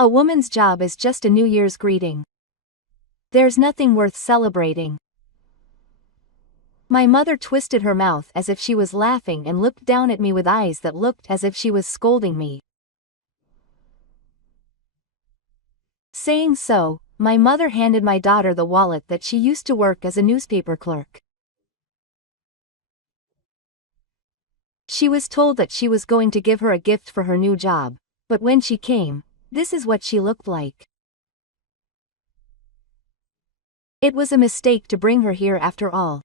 A woman's job is just a New Year's greeting. There's nothing worth celebrating. My mother twisted her mouth as if she was laughing and looked down at me with eyes that looked as if she was scolding me. Saying so, my mother handed my daughter the wallet that she used to work as a newspaper clerk. She was told that she was going to give her a gift for her new job, but when she came, this is what she looked like. It was a mistake to bring her here after all.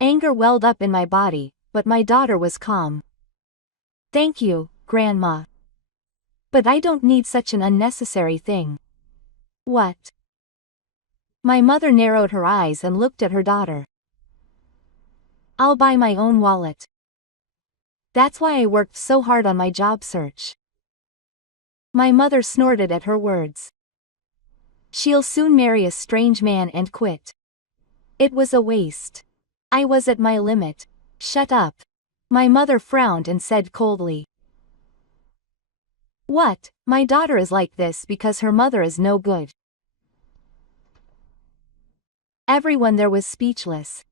Anger welled up in my body, but my daughter was calm. Thank you, Grandma. But I don't need such an unnecessary thing. What? My mother narrowed her eyes and looked at her daughter. I'll buy my own wallet. That's why I worked so hard on my job search. My mother snorted at her words. She'll soon marry a strange man and quit. It was a waste. I was at my limit. Shut up. My mother frowned and said coldly. What? My daughter is like this because her mother is no good. Everyone there was speechless.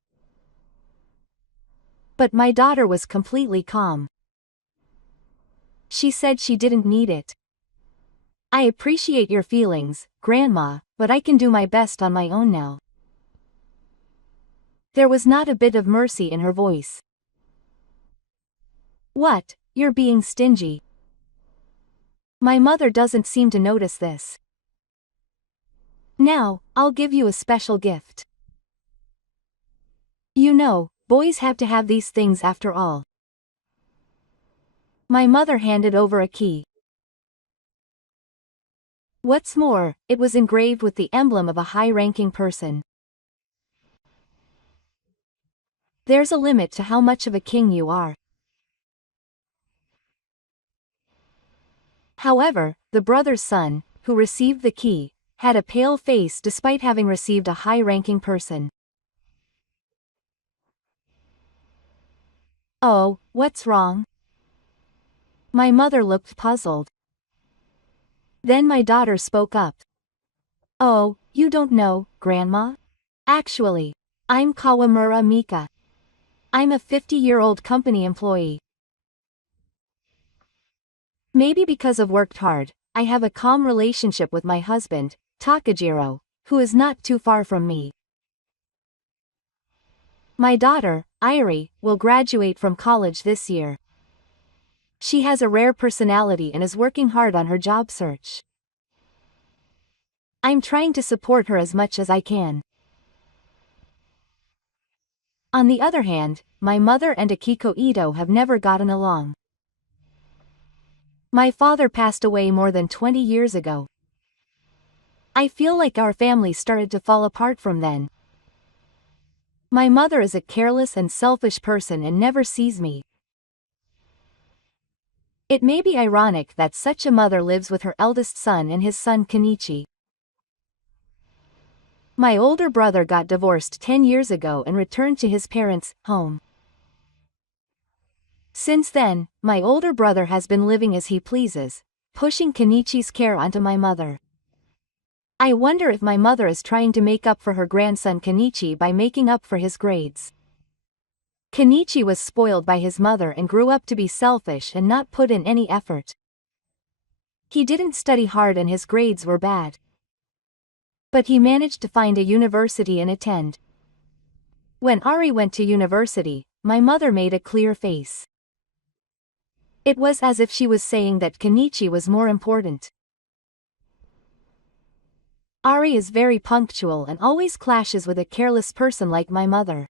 But my daughter was completely calm. She said she didn't need it. I appreciate your feelings, Grandma, but I can do my best on my own now. There was not a bit of mercy in her voice. What? You're being stingy. My mother doesn't seem to notice this. Now, I'll give you a special gift. You know, boys have to have these things after all. My mother handed over a key. What's more, it was engraved with the emblem of a high-ranking person. There's a limit to how much of a king you are. However, the brother's son, who received the key, had a pale face despite having received a high-ranking person. Oh, what's wrong? My mother looked puzzled. Then my daughter spoke up. Oh, you don't know, Grandma? Actually, I'm Kawamura Mika. I'm a 50-year-old company employee. Maybe because I've worked hard, I have a calm relationship with my husband, Takajiro, who is not too far from me. My daughter, Irie, will graduate from college this year. She has a rare personality and is working hard on her job search. I'm trying to support her as much as I can. On the other hand, my mother and Akiko Ito have never gotten along. My father passed away more than 20 years ago. I feel like our family started to fall apart from then. My mother is a careless and selfish person and never sees me. It may be ironic that such a mother lives with her eldest son and his son Kenichi. My older brother got divorced 10 years ago and returned to his parents' home. Since then, my older brother has been living as he pleases, pushing Kenichi's care onto my mother. I wonder if my mother is trying to make up for her grandson Kenichi by making up for his grades. Kenichi was spoiled by his mother and grew up to be selfish and not put in any effort. He didn't study hard and his grades were bad. But he managed to find a university and attend. When Ari went to university, my mother made a clear face. It was as if she was saying that Kenichi was more important. Ari is very punctual and always clashes with a careless person like my mother.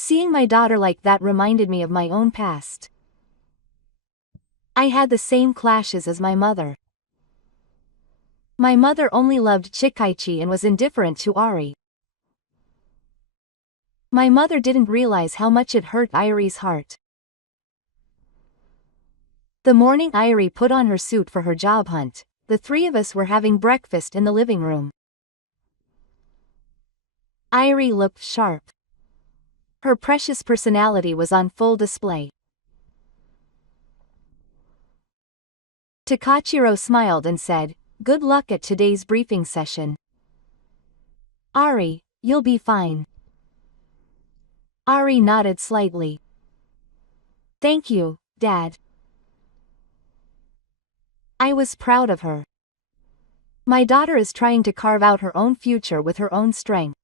Seeing my daughter like that reminded me of my own past. I had the same clashes as my mother. My mother only loved Chikaichi and was indifferent to Ari. My mother didn't realize how much it hurt Irie's heart. The morning Irie put on her suit for her job hunt, the three of us were having breakfast in the living room. Irie looked sharp. Her precious personality was on full display. Takachiro smiled and said, "Good luck at today's briefing session." "Ari, you'll be fine." Ari nodded slightly. "Thank you, Dad." I was proud of her. My daughter is trying to carve out her own future with her own strength.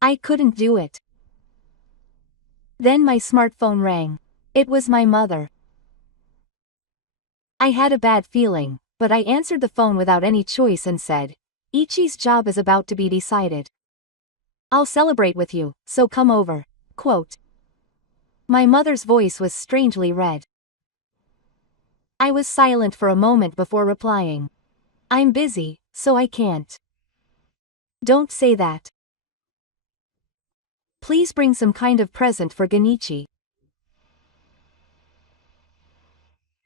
I couldn't do it. Then my smartphone rang. It was my mother. I had a bad feeling, but I answered the phone without any choice and said, "Ichi's job is about to be decided. I'll celebrate with you, so come over." Quote. My mother's voice was strangely red. I was silent for a moment before replying. "I'm busy, so I can't." "Don't say that. Please bring some kind of present for Genichi."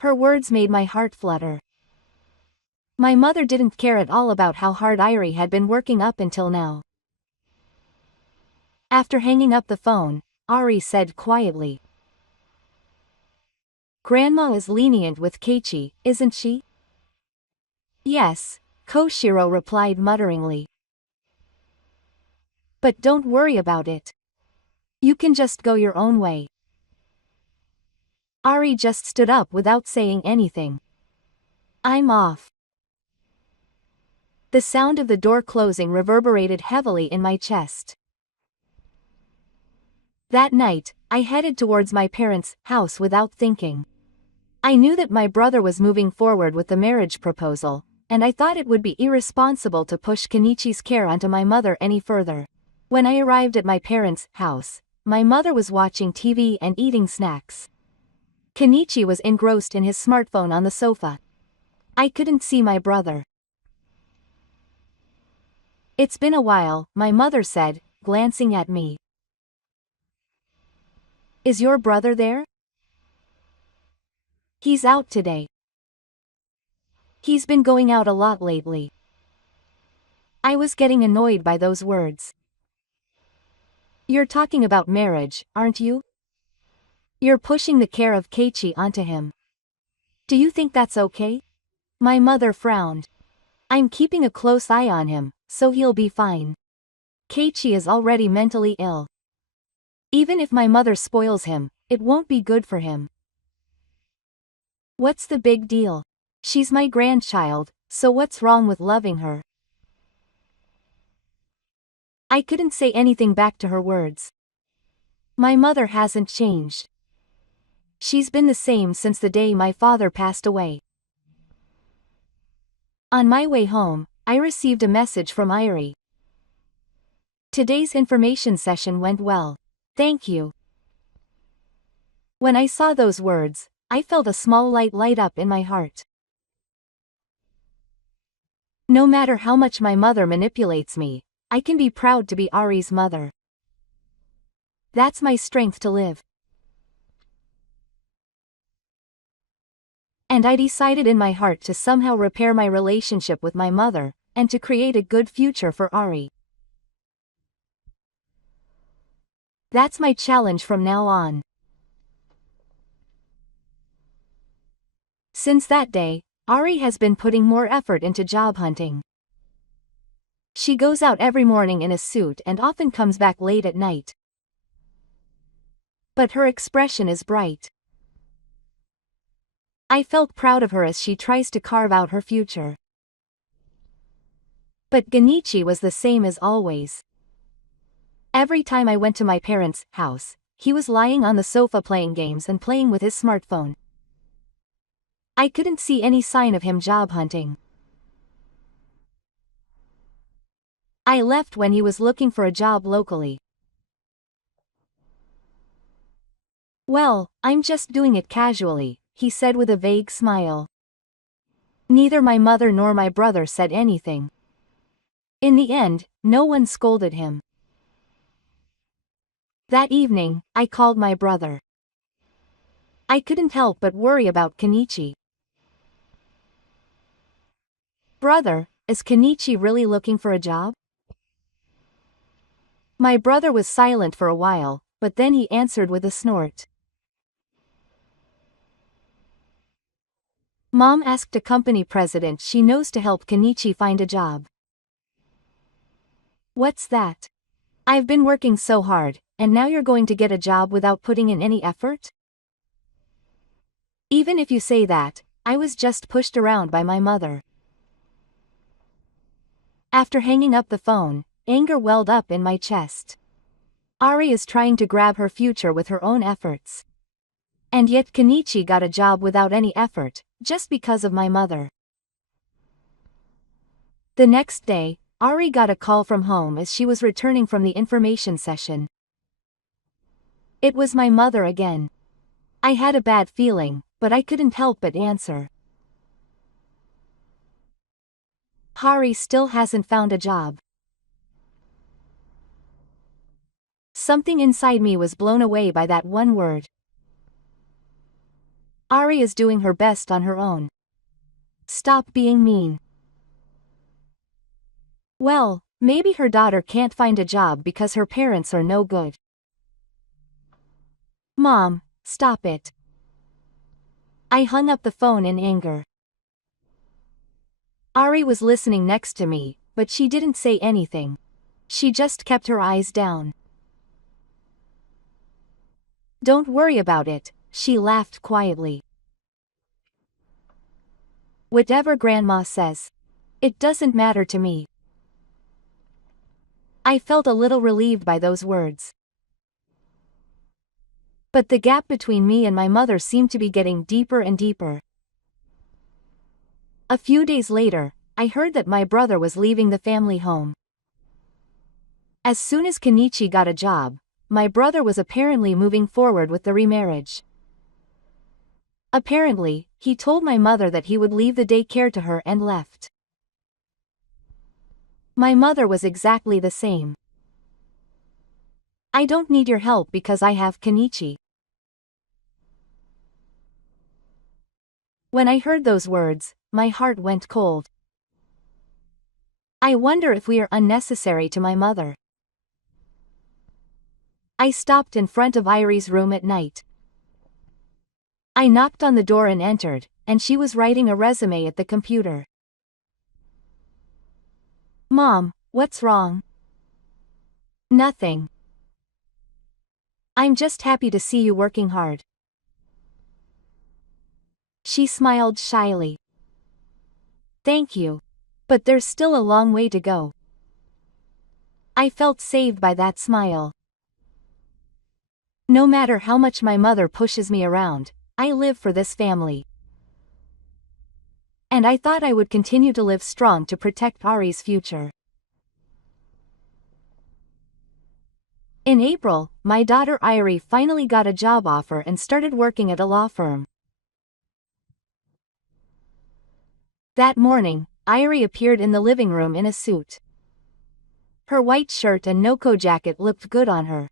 Her words made my heart flutter. My mother didn't care at all about how hard Irie had been working up until now. After hanging up the phone, Ari said quietly, "Grandma is lenient with Keiichi, isn't she?" "Yes," Koshiro replied mutteringly. "But don't worry about it. You can just go your own way." Ari just stood up without saying anything. "I'm off." The sound of the door closing reverberated heavily in my chest. That night, I headed towards my parents' house without thinking. I knew that my brother was moving forward with the marriage proposal, and I thought it would be irresponsible to push Kenichi's care onto my mother any further. When I arrived at my parents' house, my mother was watching TV and eating snacks. Kenichi was engrossed in his smartphone on the sofa. I couldn't see my brother. "It's been a while," my mother said, glancing at me. "Is your brother there?" "He's out today. He's been going out a lot lately." I was getting annoyed by those words. "You're talking about marriage, aren't you? You're pushing the care of Keiichi onto him. Do you think that's okay?" My mother frowned. "I'm keeping a close eye on him, so he'll be fine. Keiichi is already mentally ill. Even if my mother spoils him, it won't be good for him. What's the big deal? She's my grandchild, so what's wrong with loving her?" I couldn't say anything back to her words. My mother hasn't changed. She's been the same since the day my father passed away. On my way home, I received a message from Irie. "Today's information session went well. Thank you." When I saw those words, I felt a small light light up in my heart. No matter how much my mother manipulates me, I can be proud to be Ari's mother. That's my strength to live. And I decided in my heart to somehow repair my relationship with my mother, and to create a good future for Ari. That's my challenge from now on. Since that day, Ari has been putting more effort into job hunting. She goes out every morning in a suit and often comes back late at night. But her expression is bright. I felt proud of her as she tries to carve out her future. But Genichi was the same as always. Every time I went to my parents' house, he was lying on the sofa playing games and playing with his smartphone. I couldn't see any sign of him job hunting. I left when he was looking for a job locally. "Well, I'm just doing it casually," he said with a vague smile. Neither my mother nor my brother said anything. In the end, no one scolded him. That evening, I called my brother. I couldn't help but worry about Kenichi. "Brother, is Kenichi really looking for a job?" My brother was silent for a while, but then he answered with a snort. Mom asked a company president she knows to help Kenichi find a job. What's that? I've been working so hard, and now you're going to get a job without putting in any effort? Even if you say that, I was just pushed around by my mother. After hanging up the phone, anger welled up in my chest. Ari is trying to grab her future with her own efforts. And yet Kenichi got a job without any effort, just because of my mother. The next day, Ari got a call from home as she was returning from the information session. It was my mother again. I had a bad feeling, but I couldn't help but answer. Hari still hasn't found a job. Something inside me was blown away by that one word. Ari is doing her best on her own. Stop being mean. Well, maybe her daughter can't find a job because her parents are no good. Mom, stop it. I hung up the phone in anger. Ari was listening next to me, but she didn't say anything. She just kept her eyes down. Don't worry about it, she laughed quietly. Whatever Grandma says. It doesn't matter to me. I felt a little relieved by those words. But the gap between me and my mother seemed to be getting deeper and deeper. A few days later, I heard that my brother was leaving the family home. As soon as Kenichi got a job, my brother was apparently moving forward with the remarriage. Apparently, he told my mother that he would leave the daycare to her and left. My mother was exactly the same. I don't need your help because I have Kenichi. When I heard those words, my heart went cold. I wonder if we are unnecessary to my mother. I stopped in front of Irie's room at night. I knocked on the door and entered, and she was writing a resume at the computer. Mom, what's wrong? Nothing. I'm just happy to see you working hard. She smiled shyly. Thank you. But there's still a long way to go. I felt saved by that smile. No matter how much my mother pushes me around, I live for this family. And I thought I would continue to live strong to protect Ari's future. In April, my daughter Irie finally got a job offer and started working at a law firm. That morning, Irie appeared in the living room in a suit. Her white shirt and no-co jacket looked good on her.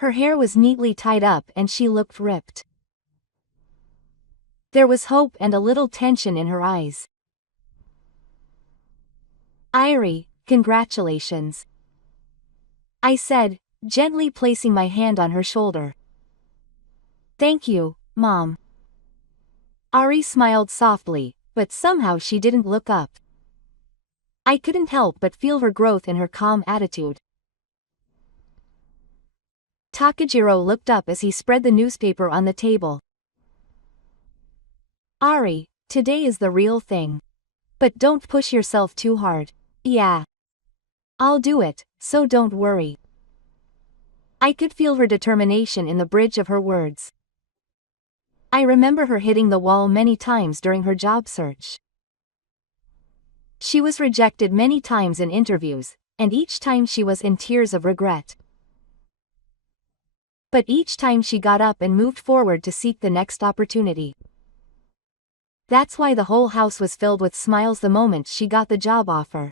Her hair was neatly tied up and she looked ripped. There was hope and a little tension in her eyes. Irie, congratulations. I said, gently placing my hand on her shoulder. Thank you, Mom. Ari smiled softly, but somehow she didn't look up. I couldn't help but feel her growth in her calm attitude. Takajiro looked up as he spread the newspaper on the table. Ari, today is the real thing. But don't push yourself too hard. Yeah. I'll do it, so don't worry. I could feel her determination in the bridge of her words. I remember her hitting the wall many times during her job search. She was rejected many times in interviews, and each time she was in tears of regret. But each time she got up and moved forward to seek the next opportunity. That's why the whole house was filled with smiles the moment she got the job offer.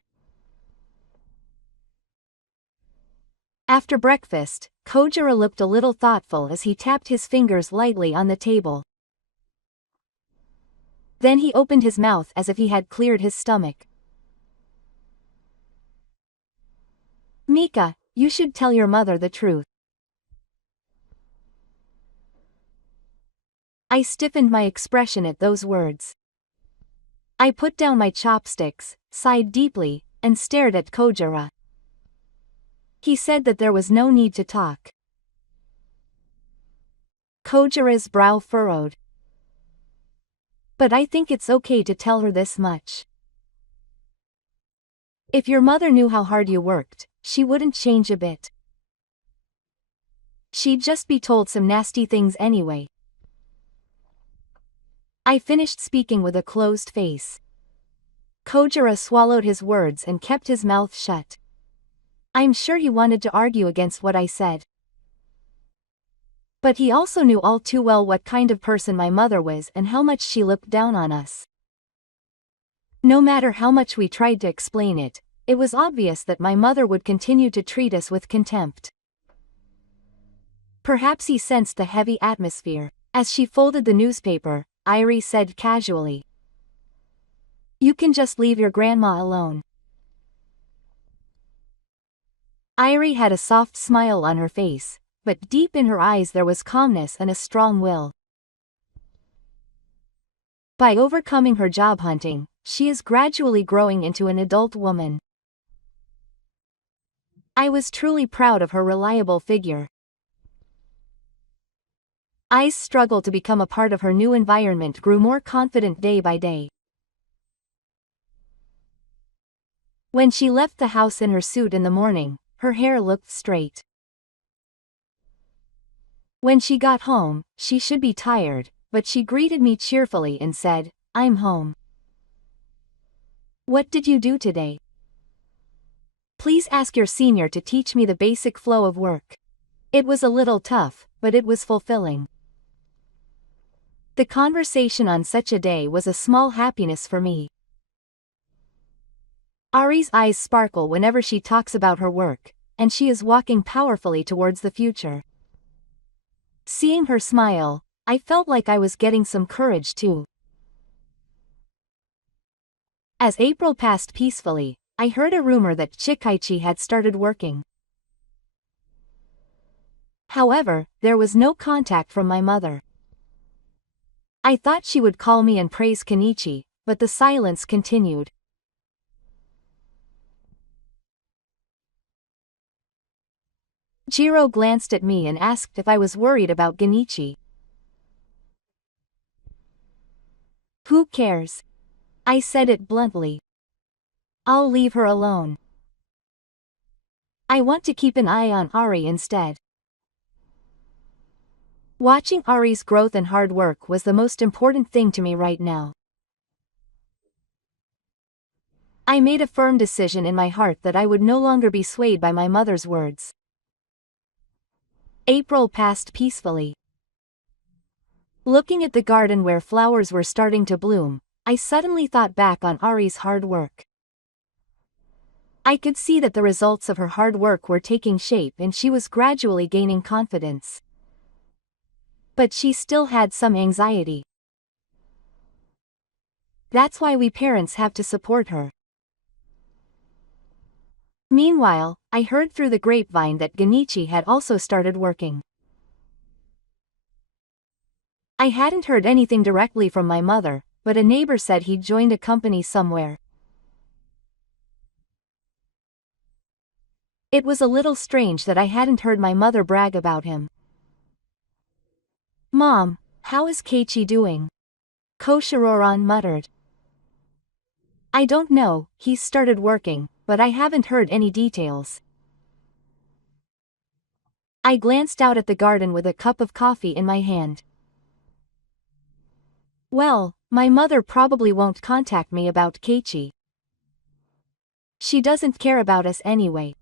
After breakfast, Kojiro looked a little thoughtful as he tapped his fingers lightly on the table. Then he opened his mouth as if he had cleared his stomach. Mika, you should tell your mother the truth. I stiffened my expression at those words. I put down my chopsticks, sighed deeply, and stared at Kojira. He said that there was no need to talk. Kojira's brow furrowed. But I think it's okay to tell her this much. If your mother knew how hard you worked, she wouldn't change a bit. She'd just be told some nasty things anyway. I finished speaking with a closed face. Kojira swallowed his words and kept his mouth shut. I'm sure he wanted to argue against what I said. But he also knew all too well what kind of person my mother was and how much she looked down on us. No matter how much we tried to explain it, it was obvious that my mother would continue to treat us with contempt. Perhaps he sensed the heavy atmosphere. As she folded the newspaper, Irie said casually, "You can just leave your grandma alone." Irie had a soft smile on her face, but deep in her eyes there was calmness and a strong will. By overcoming her job hunting, she is gradually growing into an adult woman. I was truly proud of her reliable figure. I's struggle to become a part of her new environment grew more confident day by day. When she left the house in her suit in the morning, her hair looked straight. When she got home, she should be tired, but she greeted me cheerfully and said, "I'm home." "What did you do today?" "Please ask your senior to teach me the basic flow of work." It was a little tough, but it was fulfilling. The conversation on such a day was a small happiness for me. Ari's eyes sparkle whenever she talks about her work, and she is walking powerfully towards the future. Seeing her smile, I felt like I was getting some courage too. As April passed peacefully, I heard a rumor that Chikaichi had started working. However, there was no contact from my mother. I thought she would call me and praise Kenichi, but the silence continued. Jiro glanced at me and asked if I was worried about Genichi. "Who cares?" I said it bluntly. "I'll leave her alone. I want to keep an eye on Ari instead." Watching Ari's growth and hard work was the most important thing to me right now. I made a firm decision in my heart that I would no longer be swayed by my mother's words. April passed peacefully. Looking at the garden where flowers were starting to bloom, I suddenly thought back on Ari's hard work. I could see that the results of her hard work were taking shape and she was gradually gaining confidence. But she still had some anxiety. That's why we parents have to support her. Meanwhile, I heard through the grapevine that Genichi had also started working. I hadn't heard anything directly from my mother, but a neighbor said he'd joined a company somewhere. It was a little strange that I hadn't heard my mother brag about him. "Mom, how is Keiichi doing?" Koshiroran muttered. "I don't know, he's started working, but I haven't heard any details." I glanced out at the garden with a cup of coffee in my hand. Well, my mother probably won't contact me about Keiichi. She doesn't care about us anyway.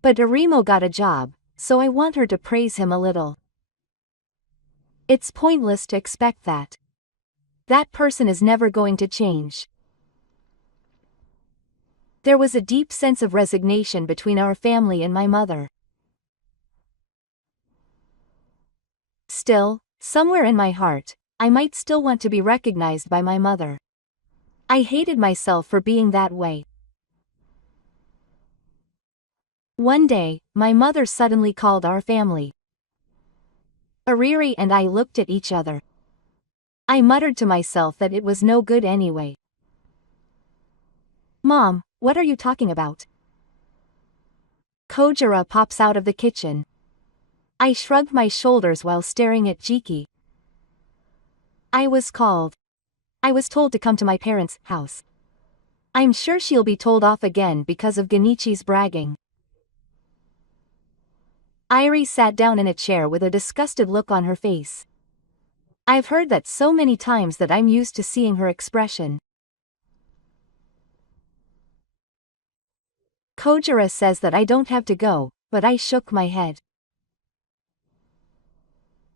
But Arimo got a job, so I want her to praise him a little. It's pointless to expect that. That person is never going to change. There was a deep sense of resignation between our family and my mother. Still, somewhere in my heart, I might still want to be recognized by my mother. I hated myself for being that way. One day, my mother suddenly called our family. Ariri and I looked at each other. I muttered to myself that it was no good anyway. Mom, what are you talking about? Kojira pops out of the kitchen. I shrugged my shoulders while staring at Jiki. I was told to come to my parents' house. I'm sure she'll be told off again because of Genichi's bragging. Irie sat down in a chair with a disgusted look on her face. I've heard that so many times that I'm used to seeing her expression. Kojira says that I don't have to go, but I shook my head.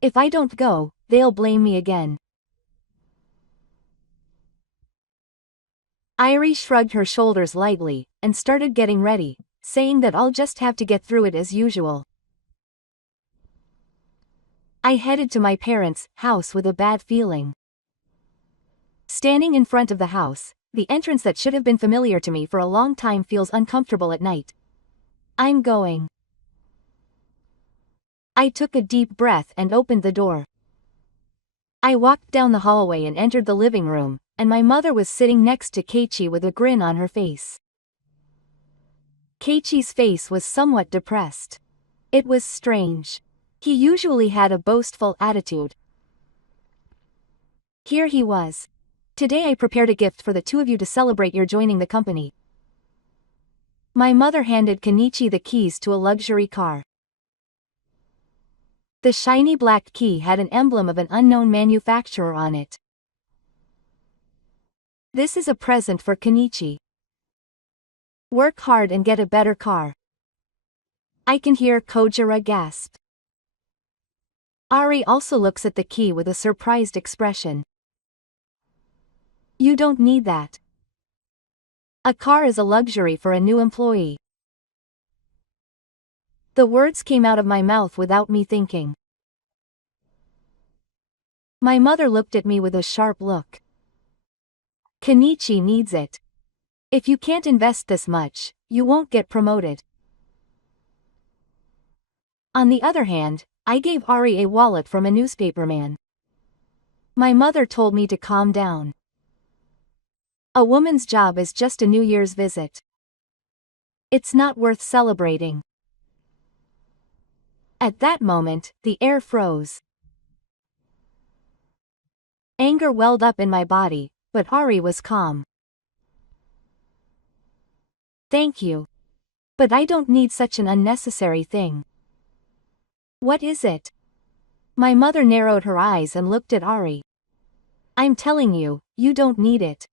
If I don't go, they'll blame me again. Irie shrugged her shoulders lightly, and started getting ready, saying that I'll just have to get through it as usual. I headed to my parents' house with a bad feeling. Standing in front of the house, the entrance that should have been familiar to me for a long time feels uncomfortable at night. I'm going. I took a deep breath and opened the door. I walked down the hallway and entered the living room, and my mother was sitting next to Keiichi with a grin on her face. Keiichi's face was somewhat depressed. It was strange. He usually had a boastful attitude. Here he was. Today I prepared a gift for the two of you to celebrate your joining the company. My mother handed Kenichi the keys to a luxury car. The shiny black key had an emblem of an unknown manufacturer on it. This is a present for Kenichi. Work hard and get a better car. I can hear Kojira gasp. Ari also looks at the key with a surprised expression. You don't need that. A car is a luxury for a new employee. The words came out of my mouth without me thinking. My mother looked at me with a sharp look. Kenichi needs it. If you can't invest this much, you won't get promoted. On the other hand, I gave Ari a wallet from a newspaperman. My mother told me to calm down. A woman's job is just a New Year's visit. It's not worth celebrating. At that moment, the air froze. Anger welled up in my body, but Ari was calm. Thank you. But I don't need such an unnecessary thing. What is it? My mother narrowed her eyes and looked at Ari. I'm telling you, you don't need it.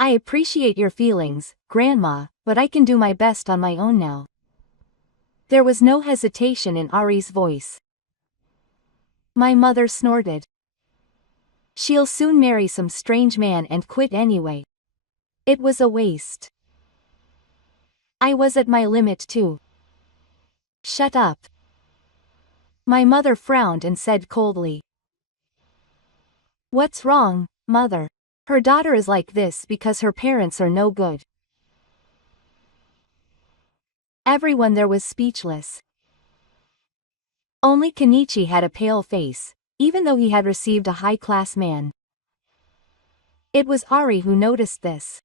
I appreciate your feelings, Grandma, but I can do my best on my own now. There was no hesitation in Ari's voice. My mother snorted. She'll soon marry some strange man and quit anyway. It was a waste. I was at my limit too. Shut up. My mother frowned and said coldly. What's wrong, Mother? Her daughter is like this because her parents are no good. Everyone there was speechless. Only Kenichi had a pale face, even though he had received a high-class man. It was Ari who noticed this.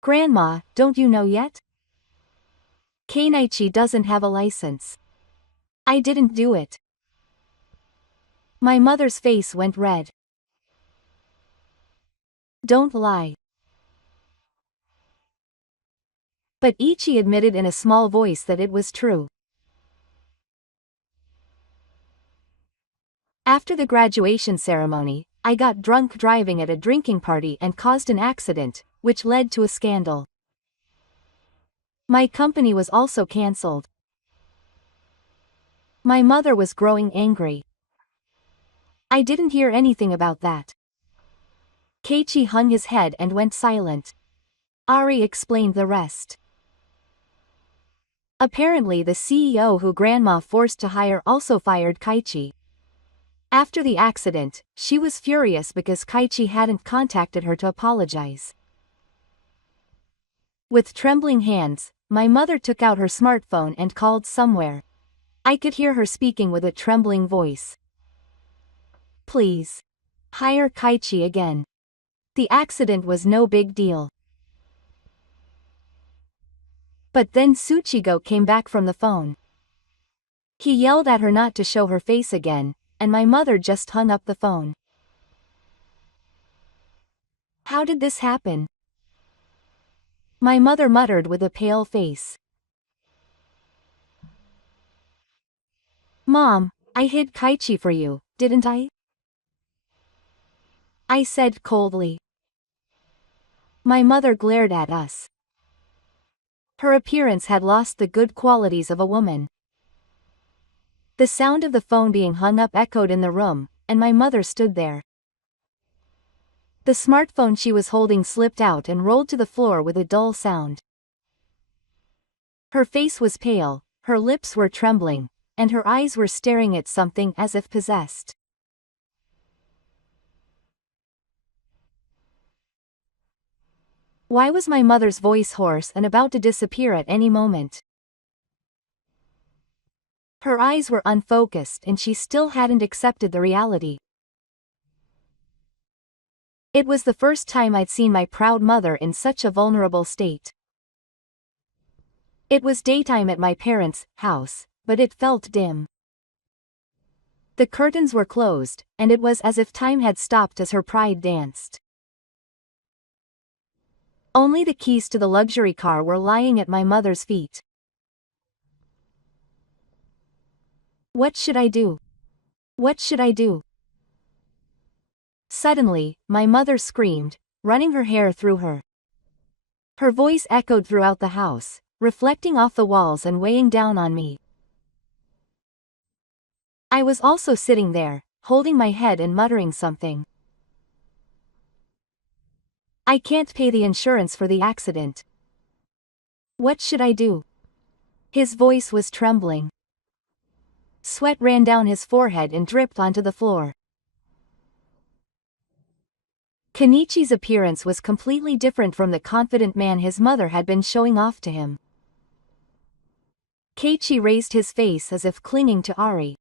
Grandma, don't you know yet? Kenichi doesn't have a license. I didn't do it. My mother's face went red. Don't lie. But Ichi admitted in a small voice that it was true. After the graduation ceremony, I got drunk driving at a drinking party and caused an accident, which led to a scandal. My company was also cancelled. My mother was growing angry. I didn't hear anything about that. Keiichi hung his head and went silent. Ari explained the rest. Apparently the CEO who Grandma forced to hire also fired Keiichi. After the accident, she was furious because Keiichi hadn't contacted her to apologize. With trembling hands, my mother took out her smartphone and called somewhere. I could hear her speaking with a trembling voice. Please. Hire Kaichi again. The accident was no big deal. But then Tsuchigo came back from the phone. He yelled at her not to show her face again, and my mother just hung up the phone. How did this happen? My mother muttered with a pale face. Mom, I hid Kaichi for you, didn't I? I said coldly. My mother glared at us. Her appearance had lost the good qualities of a woman. The sound of the phone being hung up echoed in the room, and my mother stood there. The smartphone she was holding slipped out and rolled to the floor with a dull sound. Her face was pale, her lips were trembling, and her eyes were staring at something as if possessed. Why was my mother's voice hoarse and about to disappear at any moment? Her eyes were unfocused and she still hadn't accepted the reality. It was the first time I'd seen my proud mother in such a vulnerable state. It was daytime at my parents' house, but it felt dim. The curtains were closed, and it was as if time had stopped as her pride danced. Only the keys to the luxury car were lying at my mother's feet. What should I do? What should I do? Suddenly, my mother screamed, running her hair through her. Her voice echoed throughout the house, reflecting off the walls and weighing down on me. I was also sitting there, holding my head and muttering something. I can't pay the insurance for the accident. What should I do? His voice was trembling. Sweat ran down his forehead and dripped onto the floor. Kenichi's appearance was completely different from the confident man his mother had been showing off to him. Keiichi raised his face as if clinging to Ari.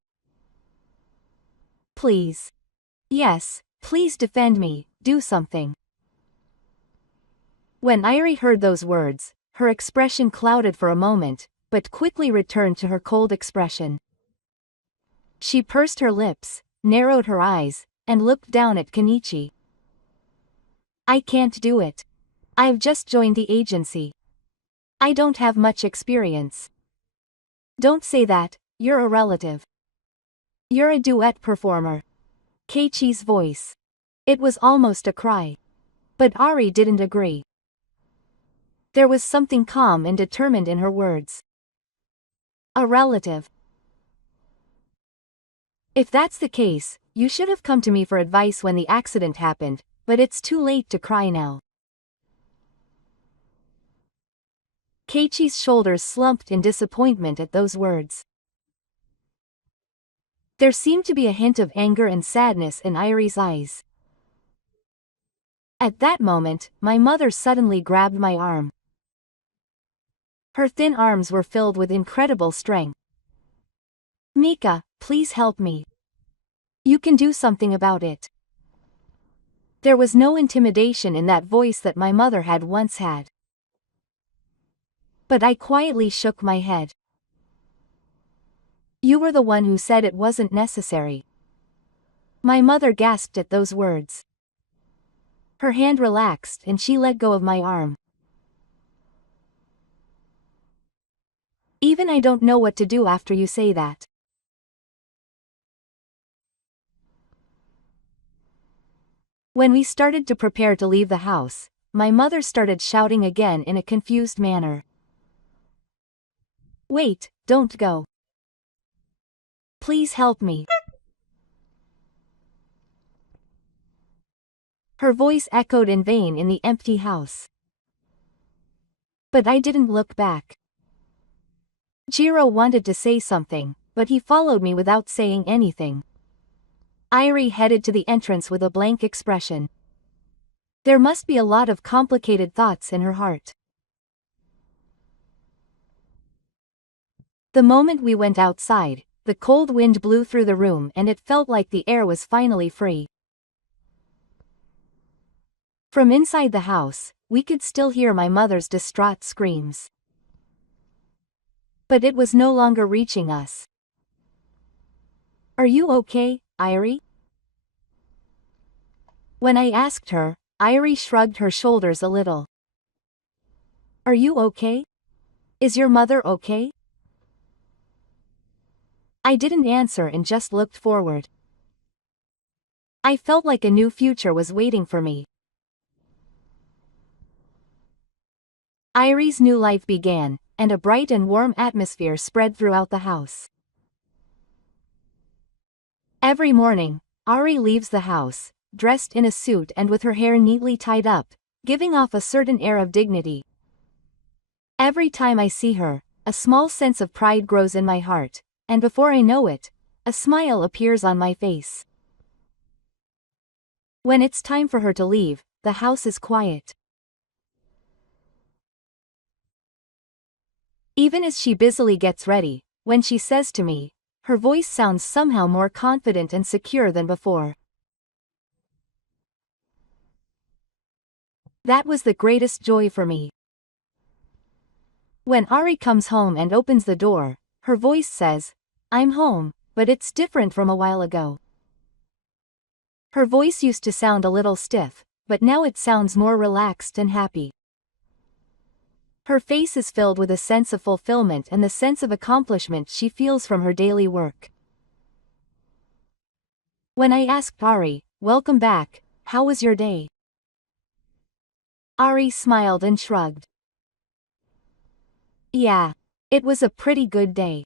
Please. Yes, please defend me, do something. When Ari heard those words, her expression clouded for a moment, but quickly returned to her cold expression. She pursed her lips, narrowed her eyes, and looked down at Kenichi. I can't do it. I've just joined the agency. I don't have much experience. Don't say that, you're a relative. You're a duet performer. Keiichi's voice. It was almost a cry. But Ari didn't agree. There was something calm and determined in her words. A relative. If that's the case, you should have come to me for advice when the accident happened, but it's too late to cry now. Keiichi's shoulders slumped in disappointment at those words. There seemed to be a hint of anger and sadness in Ari's eyes. At that moment, my mother suddenly grabbed my arm. Her thin arms were filled with incredible strength. Mika, please help me. You can do something about it. There was no intimidation in that voice that my mother had once had. But I quietly shook my head. You were the one who said it wasn't necessary. My mother gasped at those words. Her hand relaxed and she let go of my arm. Even I don't know what to do after you say that. When we started to prepare to leave the house, my mother started shouting again in a confused manner. Wait, don't go. Please help me. Her voice echoed in vain in the empty house. But I didn't look back. Jiro wanted to say something, but he followed me without saying anything. Irie headed to the entrance with a blank expression. There must be a lot of complicated thoughts in her heart. The moment we went outside, the cold wind blew through the room and it felt like the air was finally free. From inside the house, we could still hear my mother's distraught screams. But it was no longer reaching us. "Are you okay, Irie?" When I asked her, Irie shrugged her shoulders a little. "Are you okay? Is your mother okay?" I didn't answer and just looked forward. I felt like a new future was waiting for me. Irie's new life began, and a bright and warm atmosphere spread throughout the house. Every morning, Irie leaves the house, dressed in a suit and with her hair neatly tied up, giving off a certain air of dignity. Every time I see her, a small sense of pride grows in my heart, and before I know it, a smile appears on my face. When it's time for her to leave, the house is quiet. Even as she busily gets ready, when she says to me, her voice sounds somehow more confident and secure than before. That was the greatest joy for me. When Irie comes home and opens the door, her voice says, "I'm home," but it's different from a while ago. Her voice used to sound a little stiff, but now it sounds more relaxed and happy. Her face is filled with a sense of fulfillment and the sense of accomplishment she feels from her daily work. When I asked Irie, "Welcome back, how was your day?" Irie smiled and shrugged. "Yeah, it was a pretty good day.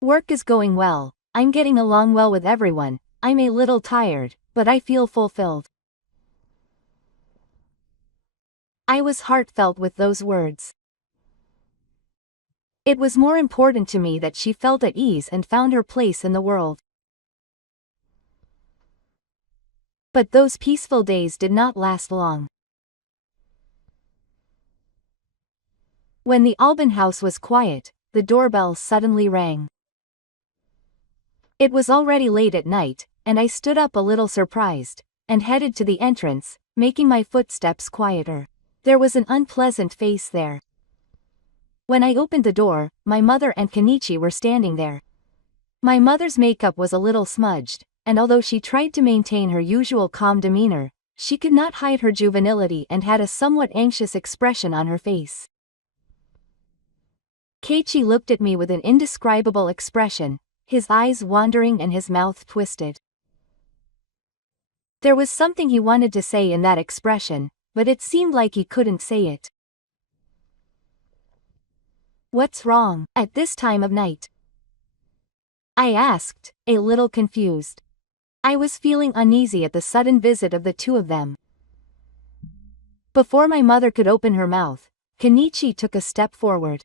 Work is going well, I'm getting along well with everyone, I'm a little tired, but I feel fulfilled." I was heartfelt with those words. It was more important to me that she felt at ease and found her place in the world. But those peaceful days did not last long. When the Alban house was quiet, the doorbell suddenly rang. It was already late at night, and I stood up a little surprised, and headed to the entrance, making my footsteps quieter. There was an unpleasant face there. When I opened the door, my mother and Kenichi were standing there. My mother's makeup was a little smudged, and although she tried to maintain her usual calm demeanor, she could not hide her juvenility and had a somewhat anxious expression on her face. Keiichi looked at me with an indescribable expression, his eyes wandering and his mouth twisted. There was something he wanted to say in that expression, but it seemed like he couldn't say it. "What's wrong, at this time of night?" I asked, a little confused. I was feeling uneasy at the sudden visit of the two of them. Before my mother could open her mouth, Kenichi took a step forward.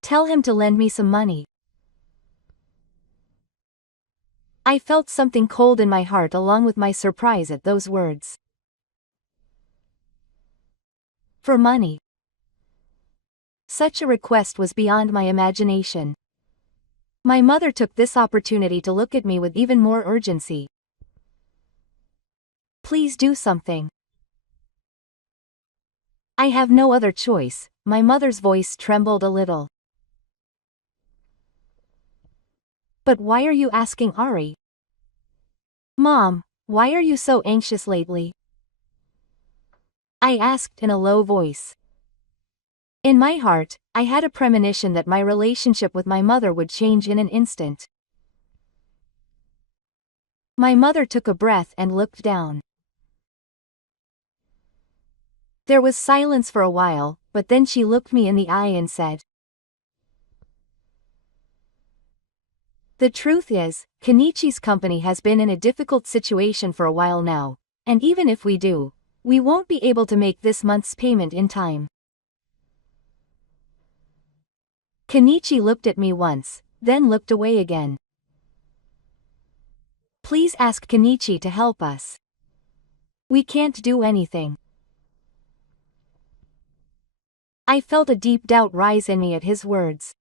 "Tell him to lend me some money." I felt something cold in my heart along with my surprise at those words. For money. Such a request was beyond my imagination. My mother took this opportunity to look at me with even more urgency. "Please do something." "I have no other choice," my mother's voice trembled a little. "But why are you asking Irie?" "Mom, why are you so anxious lately?" I asked in a low voice. In my heart, I had a premonition that my relationship with my mother would change in an instant. My mother took a breath and looked down. There was silence for a while, but then she looked me in the eye and said, "The truth is, Kenichi's company has been in a difficult situation for a while now, and even if we do, we won't be able to make this month's payment in time." Kenichi looked at me once, then looked away again. "Please ask Kenichi to help us. We can't do anything." I felt a deep doubt rise in me at his words.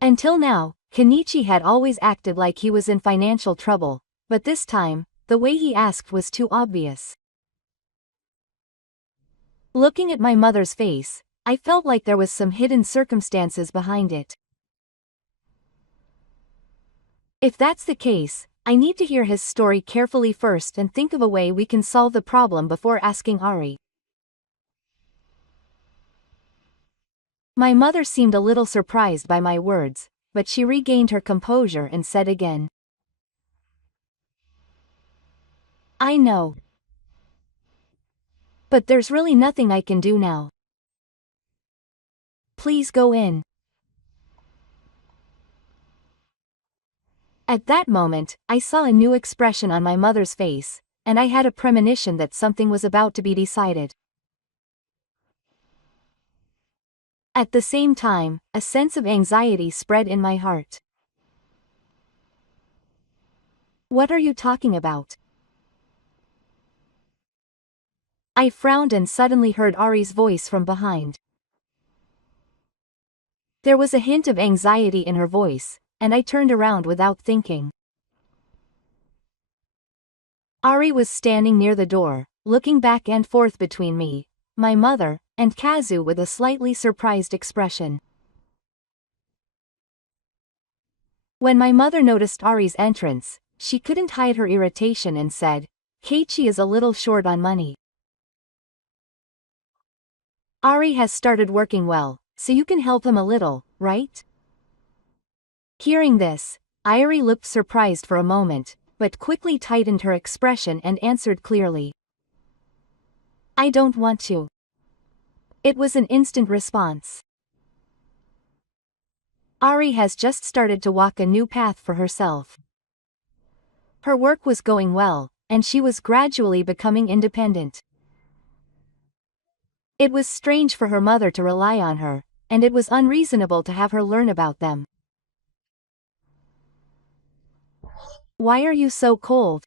Until now, Kenichi had always acted like he was in financial trouble, but this time, the way he asked was too obvious. Looking at my mother's face, I felt like there was some hidden circumstances behind it. If that's the case, I need to hear his story carefully first and think of a way we can solve the problem before asking Ari. My mother seemed a little surprised by my words, but she regained her composure and said again. I know. But there's really nothing I can do now. Please go in. At that moment, I saw a new expression on my mother's face, and I had a premonition that something was about to be decided. At the same time, a sense of anxiety spread in my heart. What are you talking about? I frowned and suddenly heard Ari's voice from behind. There was a hint of anxiety in her voice, and I turned around without thinking. Ari was standing near the door, looking back and forth between me, my mother, and Kazu with a slightly surprised expression. When my mother noticed Ari's entrance, she couldn't hide her irritation and said, Keiichi is a little short on money. Ari has started working well, so you can help him a little, right? Hearing this, Ari looked surprised for a moment, but quickly tightened her expression and answered clearly. I don't want to. It was an instant response. Ari has just started to walk a new path for herself. Her work was going well, and she was gradually becoming independent. It was strange for her mother to rely on her, and it was unreasonable to have her learn about them. Why are you so cold?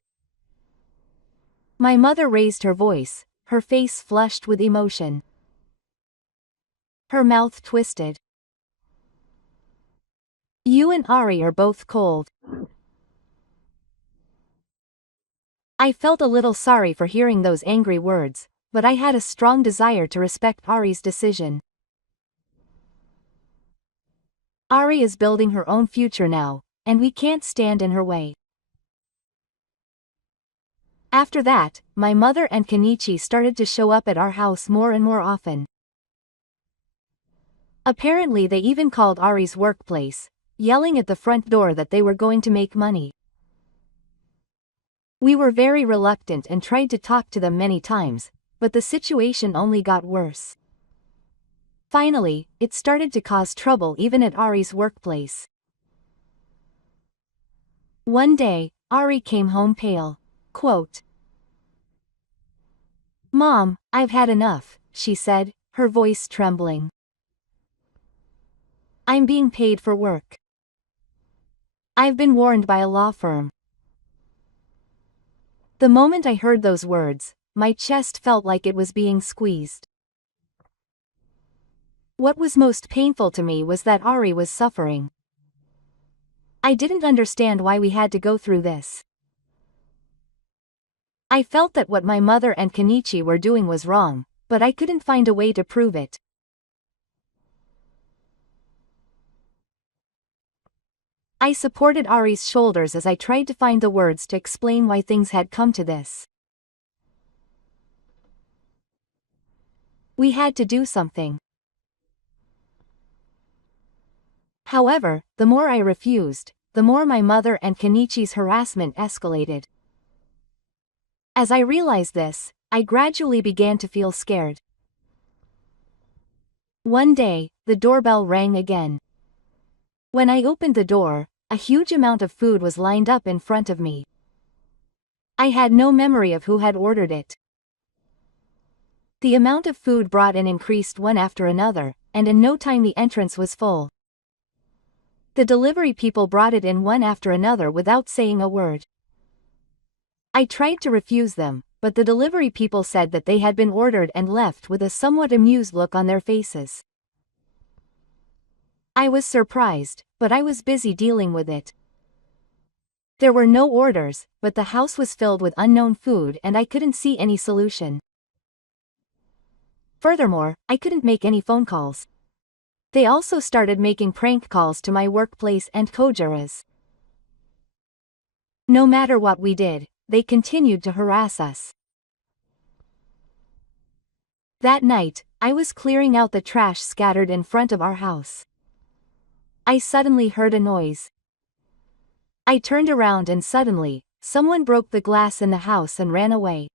My mother raised her voice, her face flushed with emotion. Her mouth twisted. You and Ari are both cold. I felt a little sorry for hearing those angry words, but I had a strong desire to respect Ari's decision. Ari is building her own future now, and we can't stand in her way. After that, my mother and Kenichi started to show up at our house more and more often. Apparently they even called Ari's workplace, yelling at the front door that they were going to make money. We were very reluctant and tried to talk to them many times, but the situation only got worse. Finally, it started to cause trouble even at Ari's workplace. One day, Ari came home pale. Quote, Mom, I've had enough, she said, her voice trembling. I'm being paid for work. I've been warned by a law firm. The moment I heard those words, my chest felt like it was being squeezed. What was most painful to me was that Ari was suffering. I didn't understand why we had to go through this. I felt that what my mother and Kenichi were doing was wrong, but I couldn't find a way to prove it. I supported Ari's shoulders as I tried to find the words to explain why things had come to this. We had to do something. However, the more I refused, the more my mother and Kenichi's harassment escalated. As I realized this, I gradually began to feel scared. One day, the doorbell rang again. When I opened the door, a huge amount of food was lined up in front of me. I had no memory of who had ordered it. The amount of food brought in increased one after another, and in no time the entrance was full. The delivery people brought it in one after another without saying a word. I tried to refuse them, but the delivery people said that they had been ordered and left with a somewhat amused look on their faces. I was surprised, but I was busy dealing with it. There were no orders, but the house was filled with unknown food and I couldn't see any solution. Furthermore, I couldn't make any phone calls. They also started making prank calls to my workplace and Kojira's. No matter what we did, they continued to harass us. That night, I was clearing out the trash scattered in front of our house. I suddenly heard a noise. I turned around and suddenly, someone broke the glass in the house and ran away.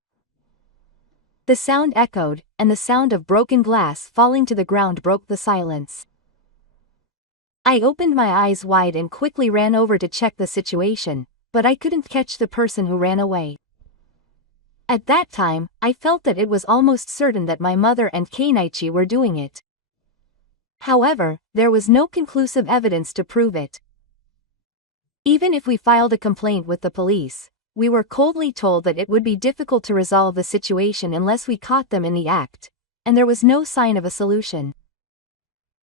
The sound echoed, and the sound of broken glass falling to the ground broke the silence. I opened my eyes wide and quickly ran over to check the situation, but I couldn't catch the person who ran away. At that time, I felt that it was almost certain that my mother and Kenichi were doing it. However, there was no conclusive evidence to prove it. Even if we filed a complaint with the police, we were coldly told that it would be difficult to resolve the situation unless we caught them in the act, and there was no sign of a solution.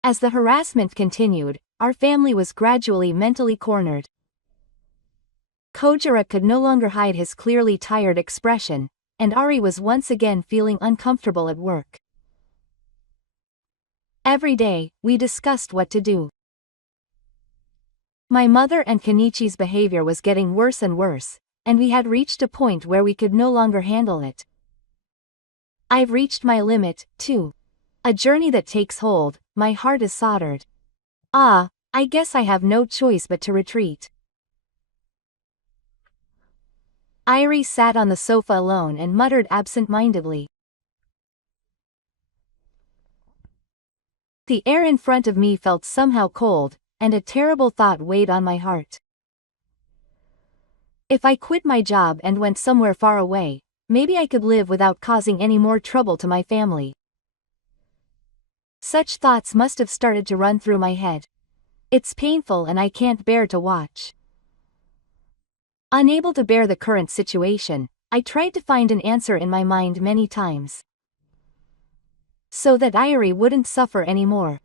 As the harassment continued, our family was gradually mentally cornered. Kojira could no longer hide his clearly tired expression, and Ari was once again feeling uncomfortable at work. Every day, we discussed what to do. My mother and Kenichi's behavior was getting worse and worse, and we had reached a point where we could no longer handle it. I've reached my limit, too. A journey that takes hold, my heart is soldered. I guess I have no choice but to retreat. Irie sat on the sofa alone and muttered absent-mindedly. The air in front of me felt somehow cold, and a terrible thought weighed on my heart. If I quit my job and went somewhere far away, maybe I could live without causing any more trouble to my family. Such thoughts must have started to run through my head. It's painful and I can't bear to watch. Unable to bear the current situation, I tried to find an answer in my mind many times. So that Irie wouldn't suffer anymore.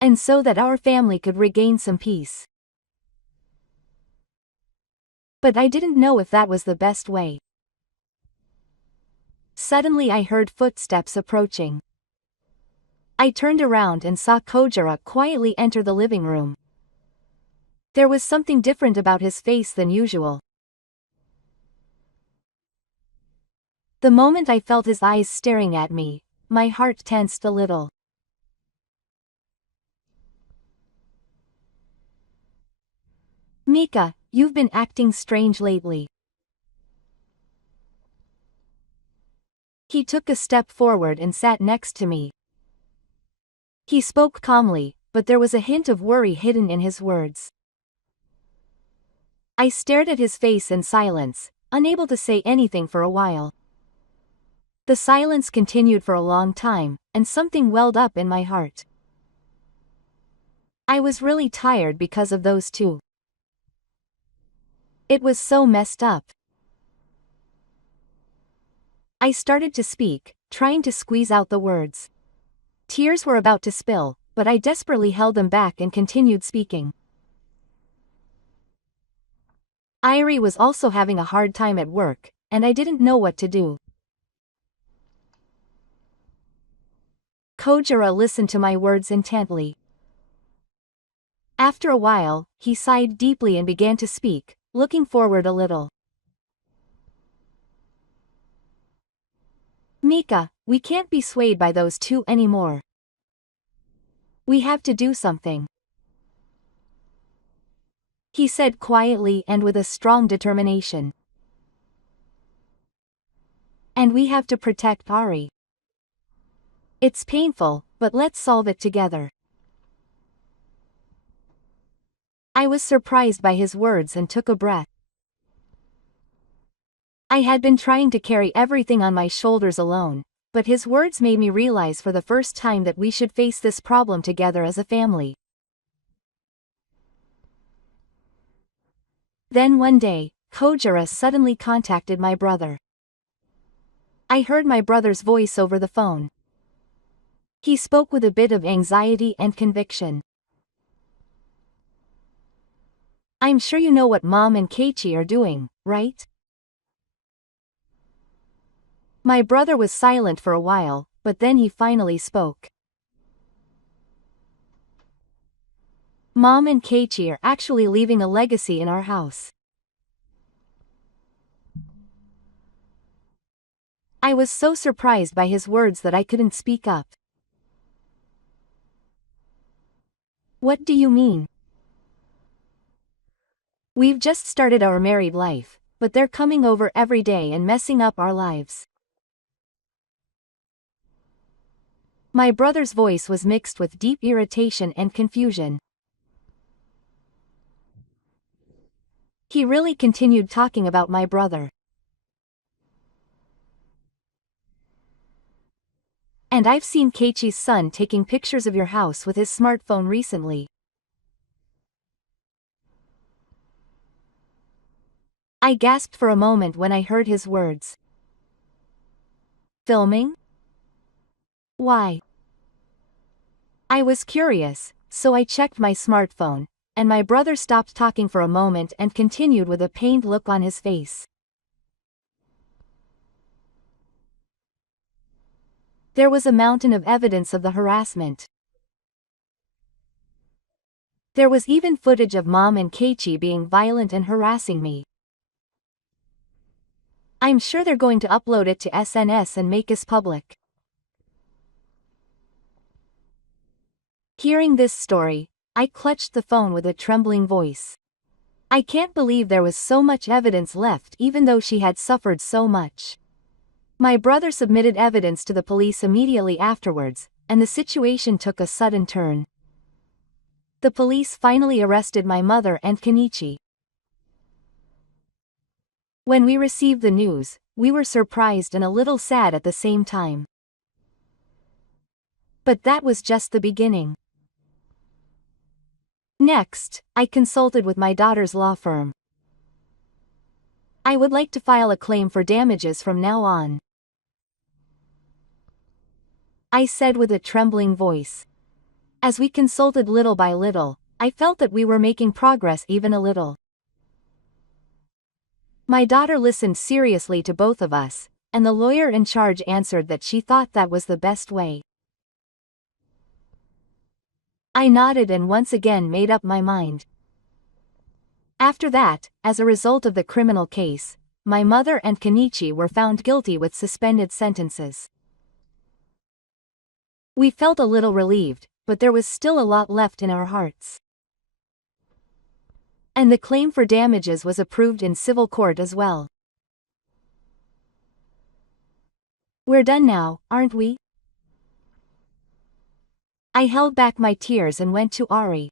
And so that our family could regain some peace. But I didn't know if that was the best way. Suddenly I heard footsteps approaching. I turned around and saw Kojira quietly enter the living room. There was something different about his face than usual. The moment I felt his eyes staring at me, my heart tensed a little. Mika, you've been acting strange lately. He took a step forward and sat next to me. He spoke calmly, but there was a hint of worry hidden in his words. I stared at his face in silence, unable to say anything for a while. The silence continued for a long time, and something welled up in my heart. I was really tired because of those two. It was so messed up. I started to speak, trying to squeeze out the words. Tears were about to spill, but I desperately held them back and continued speaking. Irie was also having a hard time at work, and I didn't know what to do. Kojira listened to my words intently. After a while, he sighed deeply and began to speak, looking forward a little. Mika, we can't be swayed by those two anymore. We have to do something. He said quietly and with a strong determination. And we have to protect Ari. It's painful, but let's solve it together. I was surprised by his words and took a breath. I had been trying to carry everything on my shoulders alone, but his words made me realize for the first time that we should face this problem together as a family. Then one day, Kojira suddenly contacted my brother. I heard my brother's voice over the phone. He spoke with a bit of anxiety and conviction. I'm sure you know what Mom and Keiichi are doing, right? My brother was silent for a while, but then he finally spoke. Mom and Keiichi are actually leaving a legacy in our house. I was so surprised by his words that I couldn't speak up. What do you mean? We've just started our married life, but they're coming over every day and messing up our lives. My brother's voice was mixed with deep irritation and confusion. He really continued talking about my brother. And I've seen Keiichi's son taking pictures of your house with his smartphone recently. I gasped for a moment when I heard his words. Filming? Why? I was curious, so I checked my smartphone, and my brother stopped talking for a moment and continued with a pained look on his face. There was a mountain of evidence of the harassment. There was even footage of Mom and Keiichi being violent and harassing me. I'm sure they're going to upload it to SNS and make us public. Hearing this story, I clutched the phone with a trembling voice. I can't believe there was so much evidence left even though she had suffered so much. My brother submitted evidence to the police immediately afterwards, and the situation took a sudden turn. The police finally arrested my mother and Kenichi. When we received the news, we were surprised and a little sad at the same time. But that was just the beginning. Next, I consulted with my daughter's law firm. I would like to file a claim for damages from now on, I said with a trembling voice. As we consulted little by little, I felt that we were making progress even a little. My daughter listened seriously to both of us, and the lawyer in charge answered that she thought that was the best way. I nodded and once again made up my mind. After that, as a result of the criminal case, my mother and Kenichi were found guilty with suspended sentences. We felt a little relieved, but there was still a lot left in our hearts. And the claim for damages was approved in civil court as well. We're done now, aren't we? I held back my tears and went to Ari.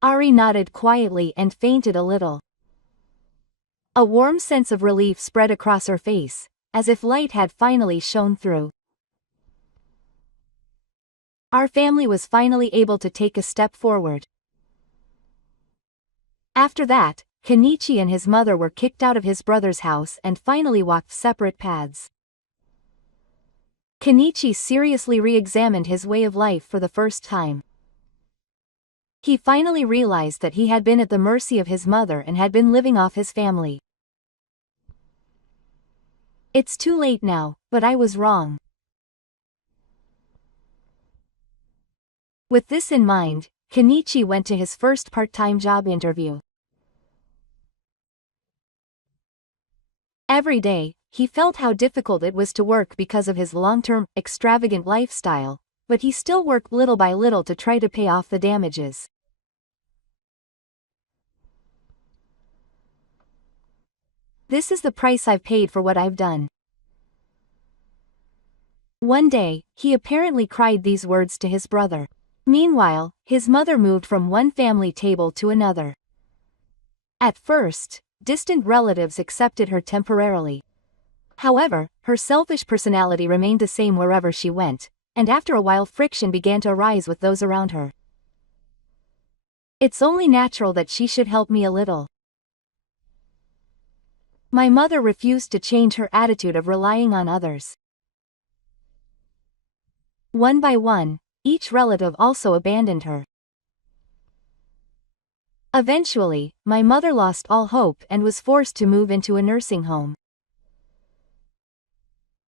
Ari nodded quietly and fainted a little. A warm sense of relief spread across her face, as if light had finally shone through. Our family was finally able to take a step forward. After that, Kenichi and his mother were kicked out of his brother's house and finally walked separate paths. Kenichi seriously re-examined his way of life for the first time. He finally realized that he had been at the mercy of his mother and had been living off his family. It's too late now, but I was wrong. With this in mind, Kenichi went to his first part-time job interview. Every day, he felt how difficult it was to work because of his long-term, extravagant lifestyle, but he still worked little by little to try to pay off the damages. This is the price I've paid for what I've done. One day, he apparently cried these words to his brother. Meanwhile, his mother moved from one family table to another. At first, distant relatives accepted her temporarily. However, her selfish personality remained the same wherever she went, and after a while friction began to arise with those around her. It's only natural that she should help me a little. My mother refused to change her attitude of relying on others. One by one, each relative also abandoned her. Eventually, my mother lost all hope and was forced to move into a nursing home.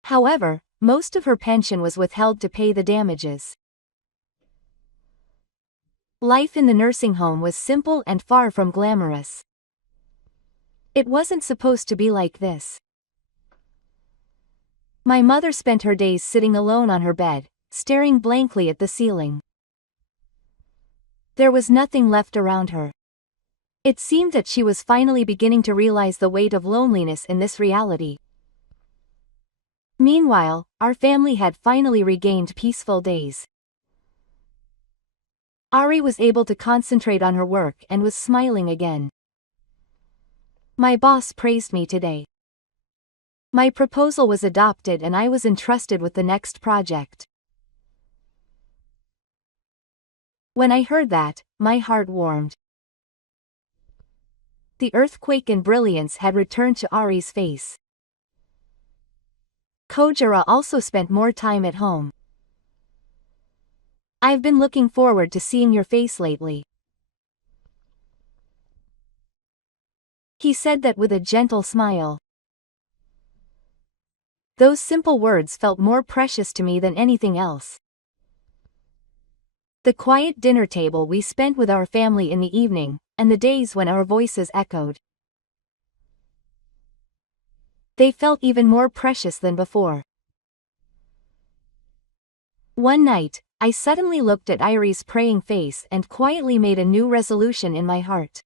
However, most of her pension was withheld to pay the damages. Life in the nursing home was simple and far from glamorous. It wasn't supposed to be like this. My mother spent her days sitting alone on her bed, staring blankly at the ceiling. There was nothing left around her. It seemed that she was finally beginning to realize the weight of loneliness in this reality. Meanwhile, our family had finally regained peaceful days. Ari was able to concentrate on her work and was smiling again. My boss praised me today. My proposal was adopted and I was entrusted with the next project. When I heard that, my heart warmed. The earthquake and brilliance had returned to Ari's face. Kojira also spent more time at home. I've been looking forward to seeing your face lately. He said that with a gentle smile. Those simple words felt more precious to me than anything else. The quiet dinner table we spent with our family in the evening, and the days when our voices echoed. They felt even more precious than before. One night, I suddenly looked at Ari's praying face and quietly made a new resolution in my heart.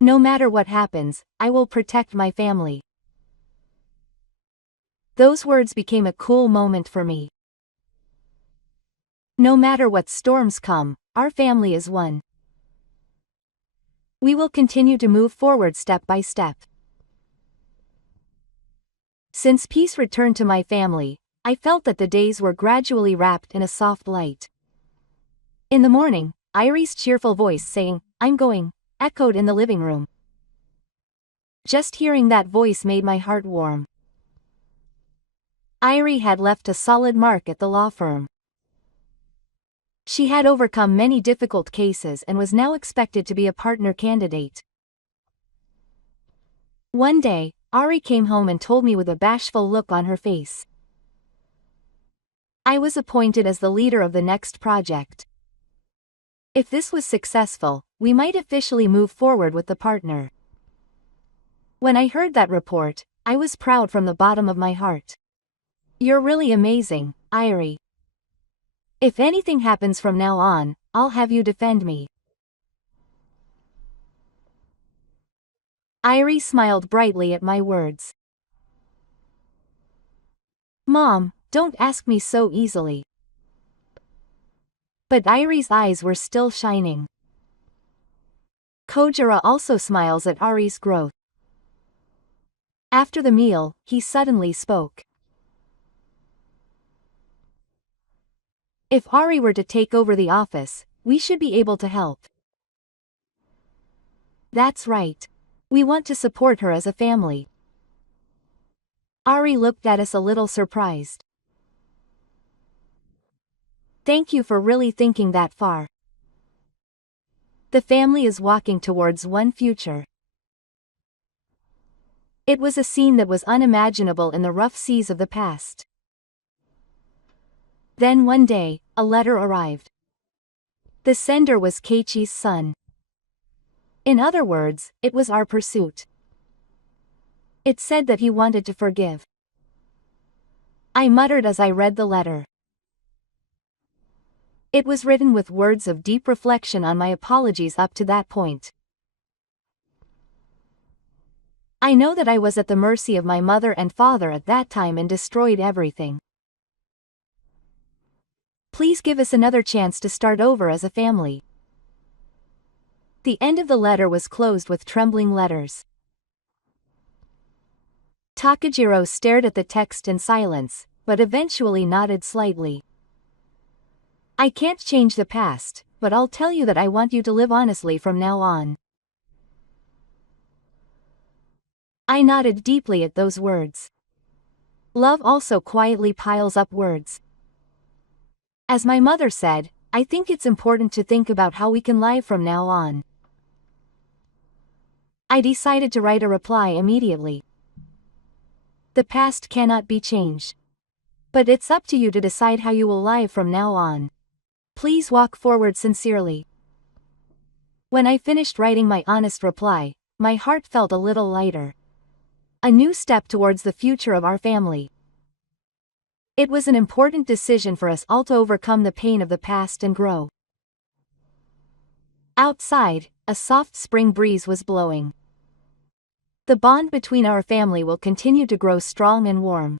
No matter what happens, I will protect my family. Those words became a cool moment for me. No matter what storms come, our family is one. We will continue to move forward step by step. Since peace returned to my family, I felt that the days were gradually wrapped in a soft light. In the morning, Ari's cheerful voice saying, "I'm going," echoed in the living room. Just hearing that voice made my heart warm. Ari had left a solid mark at the law firm. She had overcome many difficult cases and was now expected to be a partner candidate. One day, Ari came home and told me with a bashful look on her face. I was appointed as the leader of the next project. If this was successful, we might officially move forward with the partner. When I heard that report, I was proud from the bottom of my heart. You're really amazing, Ari. If anything happens from now on, I'll have you defend me. Ari smiled brightly at my words. Mom, don't ask me so easily. But Ari's eyes were still shining. Kojira also smiles at Ari's growth. After the meal, he suddenly spoke. If Ari were to take over the office, we should be able to help. That's right. We want to support her as a family. Ari looked at us a little surprised. Thank you for really thinking that far. The family is walking towards one future. It was a scene that was unimaginable in the rough seas of the past. Then one day, a letter arrived. The sender was Keiichi's son. In other words, it was our pursuit. It said that he wanted to forgive. I muttered as I read the letter. It was written with words of deep reflection on my apologies up to that point. I know that I was at the mercy of my mother and father at that time and destroyed everything. Please give us another chance to start over as a family. The end of the letter was closed with trembling letters. Takajiro stared at the text in silence, but eventually nodded slightly. I can't change the past, but I'll tell you that I want you to live honestly from now on. I nodded deeply at those words. Love also quietly piles up words. As my mother said, I think it's important to think about how we can live from now on. I decided to write a reply immediately. The past cannot be changed. But it's up to you to decide how you will live from now on. Please walk forward sincerely. When I finished writing my honest reply, my heart felt a little lighter. A new step towards the future of our family. It was an important decision for us all to overcome the pain of the past and grow. Outside, a soft spring breeze was blowing. The bond between our family will continue to grow strong and warm.